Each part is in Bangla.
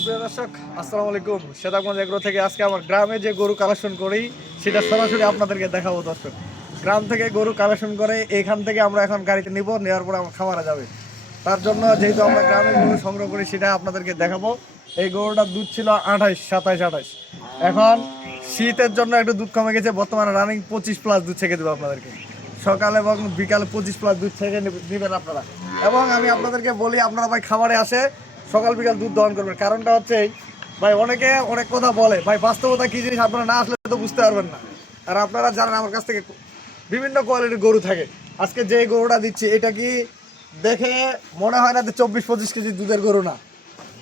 সুপ্রিয় দর্শক, আসসালামু আলাইকুম। সেতাগঞ্জ এগ্রো থেকে আজকে আমার গ্রামে যে গরু কালেকশন করি সেটা সরাসরি আপনাদেরকে দেখাবো। দর্শক, গ্রাম থেকে গরু কালেকশন করে এখান থেকে আমরা এখন গাড়িতে নিব, নেওয়ার পরে আমার খামারে যাবে। তার জন্য যেহেতু আমরা গ্রামে গরু সংগ্রহ করি সেটা আপনাদেরকে দেখাবো। এই গরুটার দুধ ছিল 28, 27, 28। এখন শীতের জন্য একটু দুধ কমে গেছে, বর্তমানে রানিং 25+ দুধ ছেঁকে দেবো আপনাদেরকে। সকালে এবং বিকালে 25+ দুধ ছেঁকে নেবেন আপনারা। এবং আমি আপনাদেরকে বলি, আপনারা ভাই খামারে আসে সকাল বিকাল দুধ দহন করবেন। কারণটা হচ্ছে ভাই, অনেকে অনেক কথা বলে, ভাই বাস্তবতা কী জিনিস আপনারা না আসলে তো বুঝতে পারবেন না। আর আপনারা জানেন আমার কাছ থেকে বিভিন্ন কোয়ালিটির গরু থাকে। আজকে যে গরুটা দিচ্ছি এটা কি দেখে মনে হয় না যে 24-25 কেজি দুধের গরু না?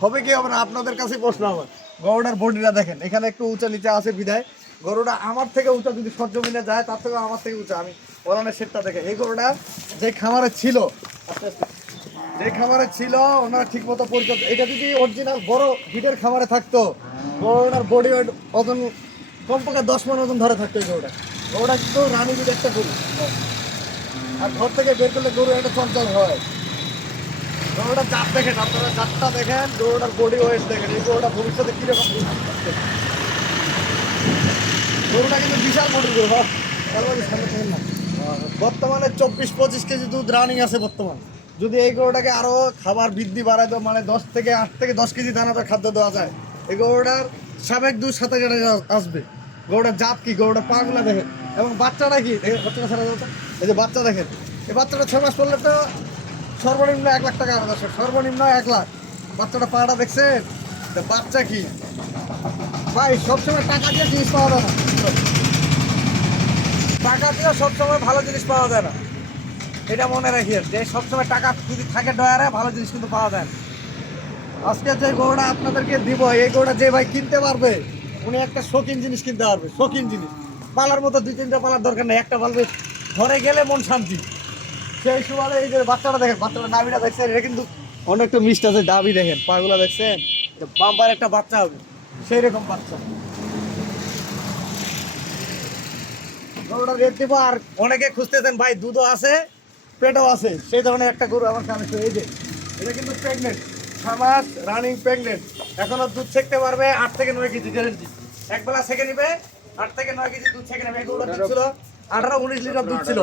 হবে কি হবে না আপনাদের কাছে প্রশ্ন আমার। গরুটার বডিটা দেখেন, এখানে একটু উঁচা নিচে আছে বিধায় গরুটা আমার থেকে উঁচা, যদি সরজমিনে যায় তার থেকেও আমার থেকে উঁচা। আমি ওলানের সেটটা দেখে এই গরুটা যে খামারে ছিল, যে খামারে ছিল ওনারা ঠিক মতো পরিচর্যা, এটা যদি অরিজিনাল বড় হিটের খামারে থাকতো গরুটার বডি ওজন কমপক্ষে 10 মণ ওজন ধরে থাকতো। এই গরুটা কিন্তু রানী বিট একটা গরু, আর ঘর থেকে বের করলে গরু একটা চঞ্চল হয়। গরুটার জাত দেখেন, আপনারা জাতটা দেখেন, গরুটার বডি ওয়েট দেখেন। এই গরুটা ভবিষ্যতে কিরকম গরুটা কিন্তু বিশাল বডির গরু। না, বর্তমানে 24-25 কেজি দুধ রানিং আছে বর্তমান। যদি এই গরুটাকে আরো খাবার বৃদ্ধি বাড়ায় দেওয়া, মানে 8 থেকে 10 কেজি দানাদার খাদ্য দেওয়া যায়, এই গরুটার সাবেক দুধ 27 আসবে। গরুটার জাত কি, গরুটার পাগুলা দেখেন, এবং বাচ্চাটা কি দেখেন, বাচ্চাটা ছাড়া যাচ্ছে। এই যে বাচ্চা দেখেন, এই বাচ্চাটা 6 মাস পড়লে তো সর্বনিম্ন 1 লাখ টাকা আলাদা, সর্বনিম্ন 1 লাখ। বাচ্চাটা পাটা দেখছেন, বাচ্চা কি ভাই, সবসময় টাকা দিয়ে জিনিস পাওয়া যায় না। টাকা দিয়ে সবসময় ভালো জিনিস পাওয়া যায় না, এটা মনে রাখিয়েন যে সবসময় টাকা যদি থাকে ডয়ারে ভালো জিনিস কিন্তু পাওয়া যায় না। আজকে যে গরুটা আপনাদেরকে দিব, এই গরুটা যে ভাই কিনতে পারবে উনি একটা শৌখিন জিনিস কিনতে পারবে। শৌখিন জিনিস পালার মতো 2-3টা পালার দরকার নেই, একটা পালবে, ঘরে গেলে মন শান্তি। সেই সময় এই যে বাচ্চাটা দেখেন, বাচ্চাটা নাভিটা দেখছেন, এটা কিন্তু অনেকটা মিষ্ট আছে। ডাবি দেখেন, পাগুলা দেখছেন, বাম্পার একটা বাচ্চা হবে, সেই রকম বাচ্চা। গরুটা রেট দিব। আর অনেকে খুঁজতেছেন ভাই দুধও আছে পেটও আছে, সেই ধরনের একটা গরু আমার কাছে। এই যে এটা কিন্তু প্রেগনেন্ট, 6 মাস রানিং প্রেগনেন্ট, এখনো দুধ ছেঁকতে পারবে 8 থেকে 9 কেজি গ্যারেন্টি। একবেলা ছেঁকে নিবে 8 থেকে 9 কেজি দুধ ছেঁকে নেবে। এই গরুটা দুধ ছিল 18-19 লিটার দুধ ছিল,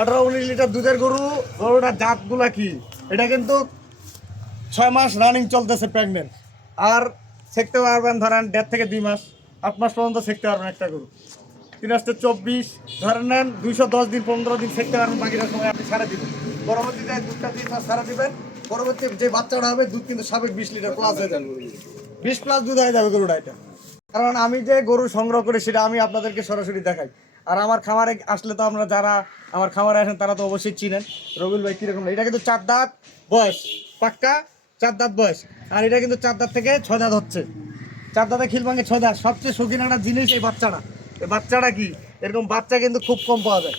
18-19 লিটার দুধের গরু। গরুটার জাতগুলা কি, এটা কিন্তু 6 মাস রানিং চলতেছে প্রেগনেন্ট। আর ছেঁকতে পারবেন ধরেন 1.5 থেকে 2 মাস, 8 মাস পর্যন্ত ছেঁকতে পারবেন একটা গরু। 3-24 ধরেন নেন, 210 দিন 15 দিন ছেঁকতে পারবেন, বাকিটা সময় আপনি ছাড়া দিবেন। পরবর্তীতে দুধটা 3 মাস ছাড়া দিবেন, পরবর্তী যে বাচ্চাটা হবে দুধ কিন্তু সাবেক 20 লিটার প্লাস হয়ে যাবে, 20+ দুধ হয়ে যাবে গরুটা। এটা কারণ আমি যে গরু সংগ্রহ করি সেটা আমি আপনাদেরকে সরাসরি দেখাই। আর আমার খামারে আসলে তো আপনারা যারা আমার খামারে আসেন তারা তো অবশ্যই চিনেন রবিউল ভাই কিরকম। এটা কিন্তু 4 দাঁত বয়স, পাক্কা 4 দাঁত বয়স। আর এটা কিন্তু 4 দাঁত থেকে 6 দাঁত হচ্ছে, 4 দাঁতে খিল ভাঙে 6 দাঁত। সবচেয়ে শৌখিন একটা জিনিস এই বাচ্চাটা। এই বাচ্চাটা কি, এরকম বাচ্চা কিন্তু খুব কম পাওয়া যায়।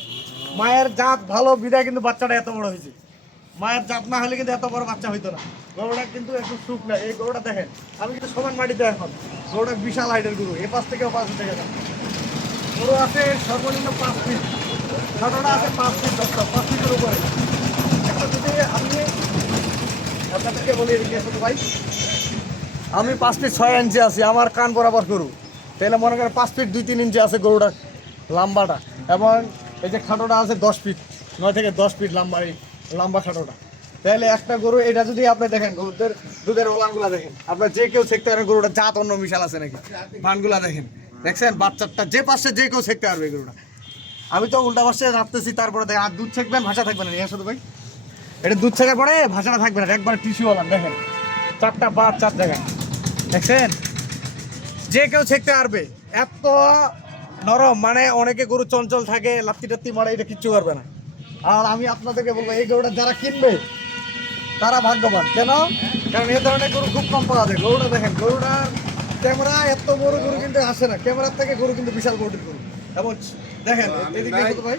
মায়ের জাত ভালো বিদায় কিন্তু বাচ্চাটা এত বড় হয়েছে। মায়ের জাত না হলে কিন্তু এত বড় বাচ্চা হইতো না। গরুটা কিন্তু একটু সুখ না। এই গরুটা দেখেন, আমি কিন্তু সমান মাটিতে এখন। গরুটা বিশাল হাইটের গরু, এ পাশ থেকে ও পাশ থেকে যান। গরু আছে সর্বনিম্ন 5 ফিট, ছোটটা আছে 5 ফিট, 5 ফিটের উপরে। একটা যদি আমি আপনাদেরকে বলি ভাই, আমি 5 ফিট 6 ইঞ্চি আছি, আমার কান বরাবর গরু, তাহলে মনে করেন 5 ফিট 2-3 ইঞ্চি আছে গরুটা লম্বাটা। এবং এই যে খাটোটা আছে 10 ফিট, 9 থেকে 10 ফিট লম্বা, এই লম্বা খাটোটা। তাহলে একটা গরু এটা যদি আপনি দেখেন, গরুদের দুধের ওলানগুলা দেখেন, আপনার যে কেউ ছেঁকতে পারেন। গরুটা জাত অন্য মিশাল আছে নাকি, ভানগুলা দেখেন, দেখছেন বাচ্চাটা যে পাশে যে কেউ ছেঁকতে পারবে গরুটা। আমি তো উল্টা পাশে রাখতেছি, তারপরে দেখেন আর দুধ ছেঁকবেন ভাষা থাকবে না। শুধু ভাই এটা দুধ ছেঁকার পরে ভাষাটা থাকবে না, একবার টিস্যু ওলান দেখেন, 4টা বাদ 4 জায়গায়, দেখছেন যে কেউ ছেঁকতে পারবে। এত নরম, মানে অনেকে গরু চঞ্চল থাকে, লাত্তি টাত্তি মারে, এটা কিচ্ছু পারবে না। আর আমি আপনাদেরকে বলবো, এই গরুটা যারা কিনবে তারা ভাগ্যবান। কেন? কারণ এই ধরনের গরু খুব কম পাওয়া যায়। গরুটা দেখেন, গরুটার ক্যামেরা এত বড় গরু কিন্তু আসে না, ক্যামেরার থেকে গরু কিন্তু বিশাল বড় গরু। এবং দেখেন এদিকে ভাই,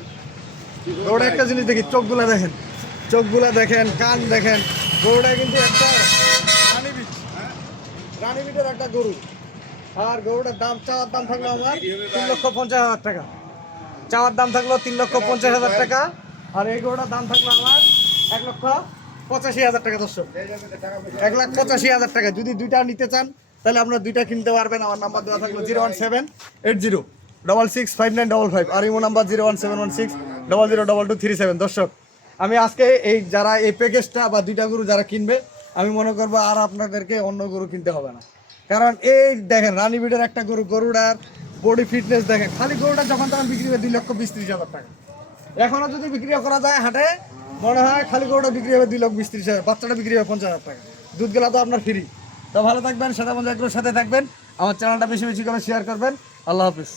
গরুটা একটা জিনিস দেখি, চোখগুলা দেখেন, চোখগুলা দেখেন, কান দেখেন। গরুটা কিন্তু একটা রানী বিটের একটা গরু। আর গরুটার দাম, চাওয়ার দাম থাকলো আমার 3,50,000 টাকা, চাওয়ার দাম থাকলো 3,50,000 টাকা। আর এই গরুটার দাম থাকলো আমার 1,00,000 1,85,000 টাকা দর্শক, 1,85,000 টাকা। যদি দুইটা নিতে চান তাহলে আপনারা দুইটা কিনতে পারবেন। আমার নাম্বার দেওয়া থাকলো 01780665955 আর ইমো নাম্বার 01716002237। দর্শক আমি আজকে এই যারা এই প্যাকেজটা বা দুইটা গরু যারা কিনবে, আমি মনে করবো আর আপনাদেরকে অন্য গরু কিনতে হবে না। কারণ এই দেখেন রানী বিডের একটা গরু, গরুটার বডি ফিটনেস দেখেন, খালি গরুটা যখন তখন বিক্রি হবে 2,20,30,000 টাকা। এখনো যদি বিক্রি করা যায় হাটে, মনে হয় খালি গরুটা বিক্রি হবে 2,20,30,000, বাচ্চাটা বিক্রি হবে 50,000 টাকা। দুধ গেলা তো আপনার ফ্রি। তো ভালো থাকবেন, সাথে থাকবেন, আমার চ্যানেলটা বেশি বেশি করে শেয়ার করবেন। আল্লাহ হাফিজ।